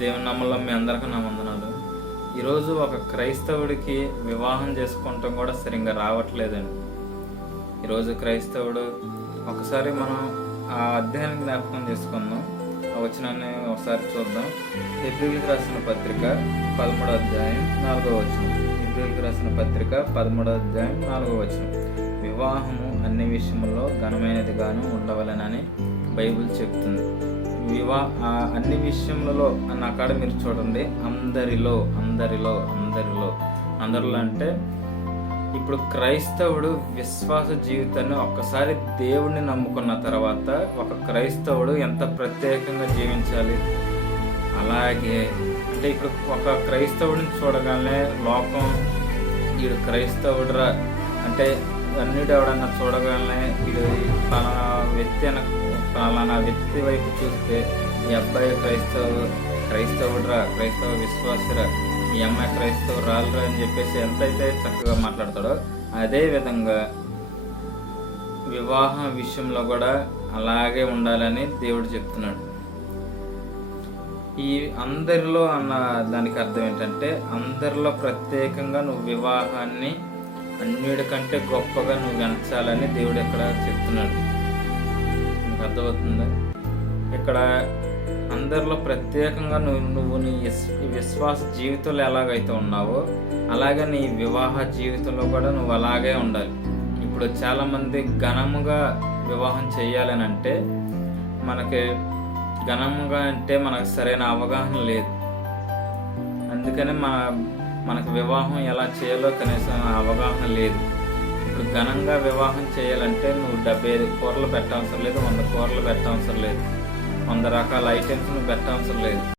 దేవుని నామములో మీ అందరికీ నా వందనాలు. ఈరోజు ఒక క్రైస్తవుడికి వివాహం చేసుకోవటం కూడా సరిగ్గా రావట్లేదండి. ఈరోజు క్రైస్తవుడు ఒకసారి మనం ఆ అధ్యాయం జ్ఞాపకం చేసుకుందాం. ఆ వచనాన్ని ఒకసారి చూద్దాం. హెబ్రీయులకు రాసిన పత్రిక 13వ అధ్యాయం 4వ వచనం. హెబ్రీయులకు రాసిన పత్రిక 13వ అధ్యాయం 4వ వచనం. వివాహము అన్ని విషయంలో ఘనమైనదిగాను ఉండవలెనని బైబిల్ చెప్తుంది. అన్ని విషయములలో అన్న కాడ మీరు చూడండి, అందరిలో అందరిలో అందరిలో అందరిలో అంటే ఇప్పుడు క్రైస్తవుడు విశ్వాస జీవితాన్ని ఒక్కసారి దేవుడిని నమ్ముకున్న తర్వాత ఒక క్రైస్తవుడు ఎంత ప్రత్యేకంగా జీవించాలి. అలాగే అంటే ఇప్పుడు ఒక క్రైస్తవుడిని చూడగానే లోకం వీడు క్రైస్తవుడురా అంటే అన్నిటి ఎవడన్నా చూడగానే వీడు పలానా వ్యక్తి వైపు చూస్తే ఈ అబ్బాయి క్రైస్తవుడురా, క్రైస్తవ విశ్వాసరా, ఈ అమ్మాయి క్రైస్తవురాలురా అని చెప్పేసి ఎంతైతే చక్కగా మాట్లాడతాడో అదే విధంగా వివాహం విషయంలో కూడా అలాగే ఉండాలని దేవుడు చెప్తున్నాడు. ఈ అందరిలో అన్న దానికి అర్థం ఏంటంటే అందరిలో ప్రత్యేకంగా నువ్వు వివాహాన్ని అన్నిటికంటే గొప్పగా నువ్వు ఎంచాలని దేవుడు ఇక్కడ చెప్తున్నాడు. నీకు అర్థమవుతుందా? ఇక్కడ అందరిలో ప్రత్యేకంగా నువ్వు నీ విశ్వాస జీవితంలో ఎలాగైతే ఉన్నావో అలాగే నీ వివాహ జీవితంలో కూడా నువ్వు అలాగే ఉండాలి. ఇప్పుడు చాలామంది ఘనముగా వివాహం చేయాలని అంటే మనకి ఘనముగా అంటే మనకు సరైన అవగాహన లేదు. అందుకని మనకు వివాహం ఎలా చేయాలో కనీసం అవగాహన లేదు. ఇప్పుడు ఘనంగా వివాహం చేయాలంటే నువ్వు 75 కూరలు పెట్టవసరం లేదు, 100 కూరలు పెట్టవసరం లేదు, 100 రకాల ఐటమ్స్ నువ్వు పెట్టవసరం లేదు.